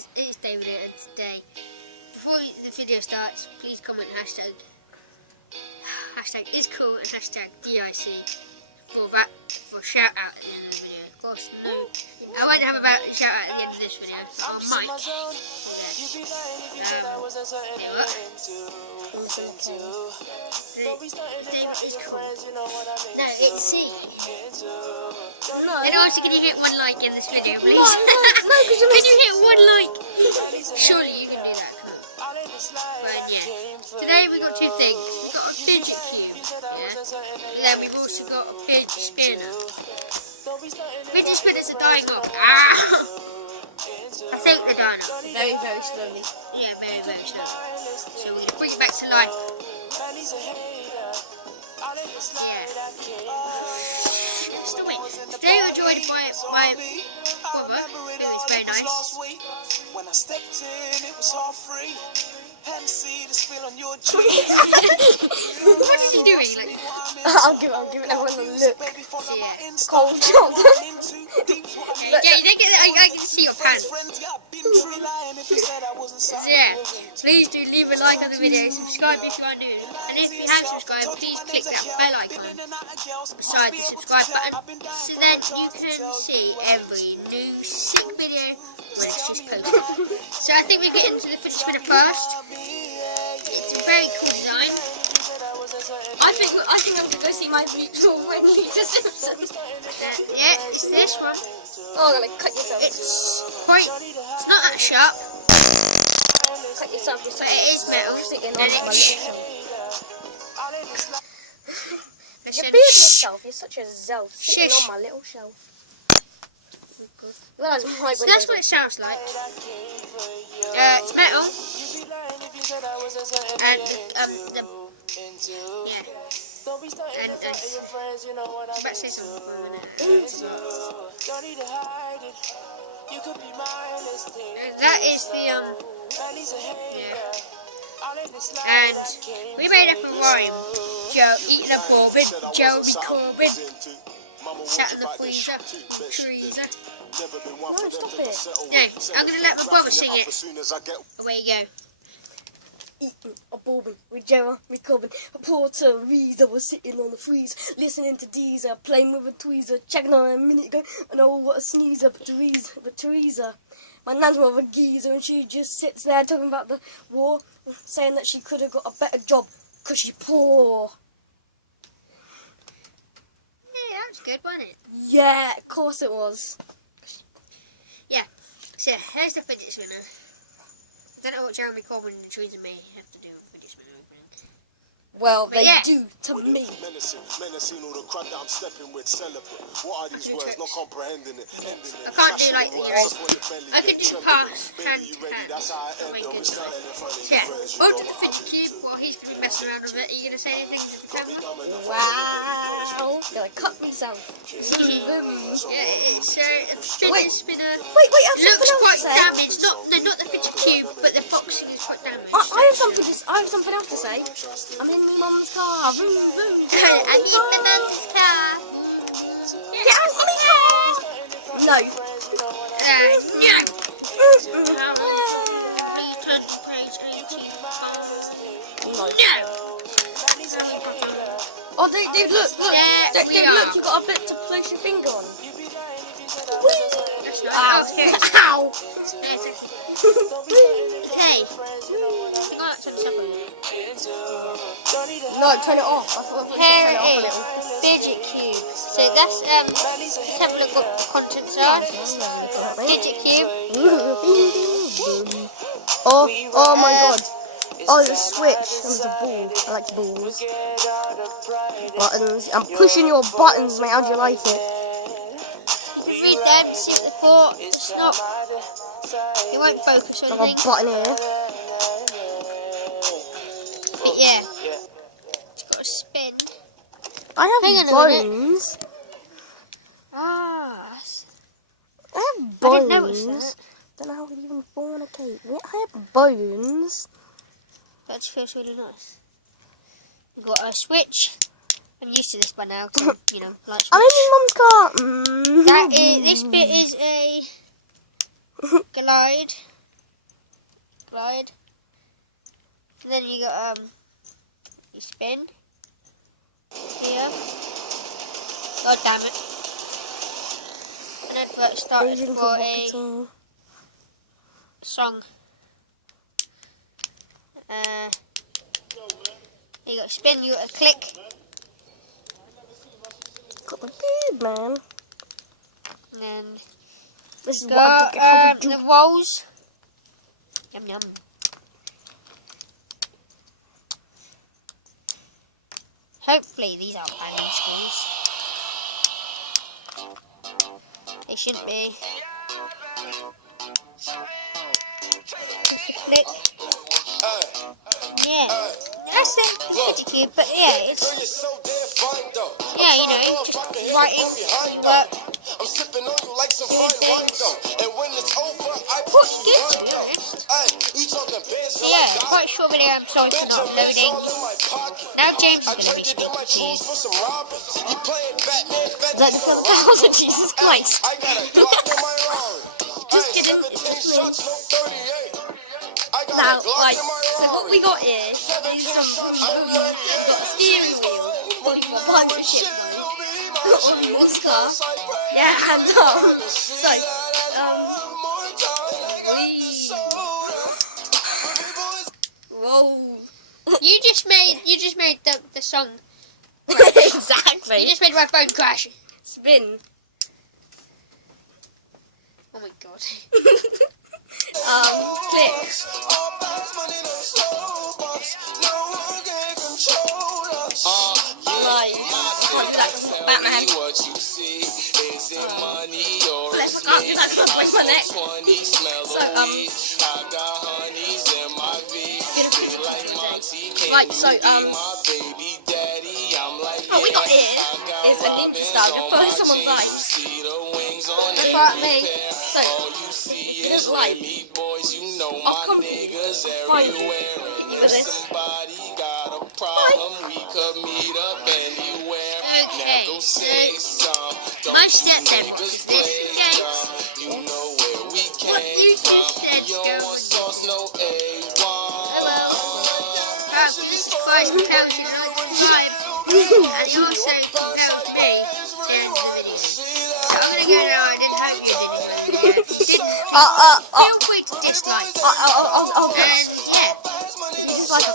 guys, it's David here, and today, before the video starts, please comment hashtag is cool and hashtag DIC for a shout out at the end of the video. Of course, no, I won't have a shout out at the end of this video. I'm fine. No, it's C. No. And also, can you hit 1 like in this video, please? No, can you hit 1 like? Surely you can do that. But yeah, today we got 2 things. We've got a Fidget cube, yeah, and then we've also got a Fidget spinner. Fidget spinners are dying off. Ah! I think they're dying off. Very, very slowly. Yeah, very, very slowly. So we're going to bring it back to life. Today we're joined by brother, who is very nice. When I stepped in, it was all free. And see the spill on your jeans. What is he doing? Like, I'm giving everyone a look. yeah. Cold job. Yeah, you don't get that. I can see your pants. So yeah, please do leave a like on the video, subscribe if you are new, and if you have subscribed, please click that bell icon beside the subscribe button, so then you can see every new sick video when it's just posted. So I think we get into the Fidget spinner first. It's a very cool design. I think I'm gonna go see my mutual friend Lisa Simpson. Yeah, it's this one. Oh, I'm gonna cut yourself. It's not that sharp. Cut yourself. But it is metal, Sitting and on my it's... You're being yourself. You're such a zelf. Sitting on my little shelf. Well, so that's what it sounds like. It's metal, and yeah, and I was about to say something for a minute. That is the yeah. And we made up a rhyme. Joe eating a bourbon, Joe be Corbin. Sat in the freezer, freezer. No, stop it. No, I'm going to let my brother sing it. Away you go. Eating a bourbon with Jerry Corbin. Poor Teresa was sitting on the freezer, listening to Deezer, playing with a tweezer, checking on her a minute ago, and oh, what a sneezer. But Teresa, my nan's more of a geezer, and she just sits there talking about the war, saying that she could have got a better job because she's poor. Yeah, that was good, wasn't it? Yeah, of course it was. Yeah, so here's the Fidget spinner. I don't know what Jeremy Corbyn and the trees and me have to do with Fidget spinner opening. Well, But they yeah. do to me. Menacing all the crap that I'm stepping with. Celebrate. What are these words? Not comprehending it. Ending it. I can't do like the Smashing Euros. words, that's when your belly I can gets do trembling. pass, Baby, hand you to ready? hand. That's how I Oh end. my Don't be goodness. standing in front of Yeah, your friends. You onto know the Fidget cube while he's going to be messing around with it. Are you going to say anything to the camera? Wow. Gonna cut myself. Yeah, it's a Fidget spinner. Wait, I have Looks something quite else to say. damaged. Not the Fidget cube, but the boxing is quite damaged. I have something else to say. I'm in my mum's car. Vroom, vroom. I need the man's car. Get out of my car! No. No. Please turn to page 18. No. No. Oh, Dave, look. Yeah, Dave, we look, are. you got a bit to place your finger on. That's not Ow. here. Ow. Hey. Oh, turn this up a little. No, turn it off. I thought you Here turn it off a it little. is. Fidget cube. So that's let's have a look what the contents are. Fidget cube. Oh my god. Oh, the switch and the ball. I like balls. Buttons. I'm pushing your buttons, mate. How do you like it? You can read them, see what they're for. It's not. It won't focus on Like things. a button here. But yeah. It's got a spin. I Hang have on a minute. bones. Ah. I have I didn't notice bones. that. Don't know how we even fornicate. I have bones. That feels really nice. We've got a switch. I'm used to this by now, cause you know, like switch. I'm in my mum's car. That is, this bit is a glide. glide. And then you got you spin here. God damn it! An advert started for a song. You got to spin, you got to click. Got the beard, man. And then This is got what I would do. the rolls. Yum yum. Hopefully these aren't bad schools. They shouldn't be. Just a flick. Yeah, that's it. It's pretty cute, but yeah, it's yeah, you know, just writing, you work. I'm sipping on you like some fine wine though. And when it's over, I Good, to be honest. you talking bands for Yeah, quite a short video. I'm sorry for not loading. Now James is going to be speaking to you. He playing Batman, That's for $1,000, Jesus Christ. I got a Glock in my Rari. Just kidding. 17 shots, no 38. I got Now, a Glock like, in my so what Rari. we got here is some we've got a steering wheel, body for partnership, on this car, yeah, and so, whoa. You just made the song. Exactly. You just made my phone crash. Spin. Oh my god. Click. Like, can't do that because Batman. Flip, I can't do that because I break my neck. So, right, so, what we got here is a ninja star to throw someone's eyes. And for me, so, it's like, I'll come find you for this. Okay, so my stepdad watches this, James. What do you think Hello. Please subscribe to Coach and subscribe. And he also tells me to end the video. So I'm going to go now and just hope you did. Feel free to dislike. I'll And yeah. you dislike a